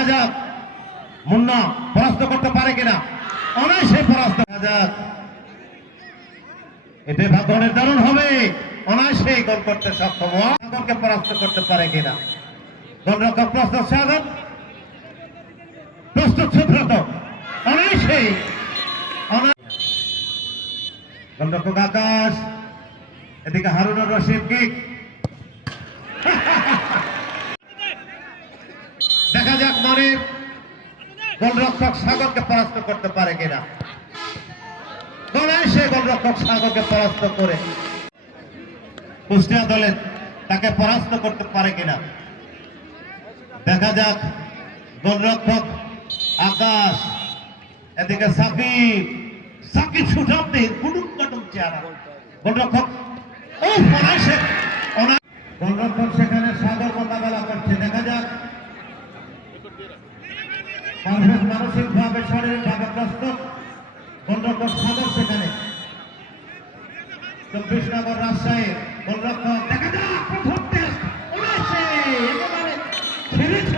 দেখা যাক মুন্না পরাস্ত করতে পারে কিনা। অনায়াসে পরাস্ত। দেখা যাক এতে ভাগ্য নির্ধারণ হবে। অনায়াসে গোল করতে সক্ষম সাগরকে পরাস্ত করতে পারে কিনা। গোলরক্ষক প্রস্তুত সাগর, প্রস্তুত সুব্রত। অনায়াসে গোলরক্ষক আকাশ, এদিকে হারুনুর রশিদ কিক। দেখা যাক মনির গোলরক্ষক সাগরকে পরাস্ত করতে পারে কিনা। অনায়াসে গোলরক্ষক সাগরকে পরাস্ত করে কুষ্টিয়া দলের তাকে পরাস্ত করতে পারে কিনা। দেখা যাক গোলরক্ষক আকাশ, এদিকে সাকিব। সাকিব সুঠামতে গুডুম কাটুম চেহারা। গোলরক্ষক অনায়াসে গোলরক্ষক সেখানে সাগর মোকাবেলা করছে। দেখা যাক মানসিক ভাবে শারীরিক ভাবে প্রস্তুত গোলরক্ষক সাগর সেখানে। 24 নগর রাজশাহী গোলরক্ষক দেখা যাক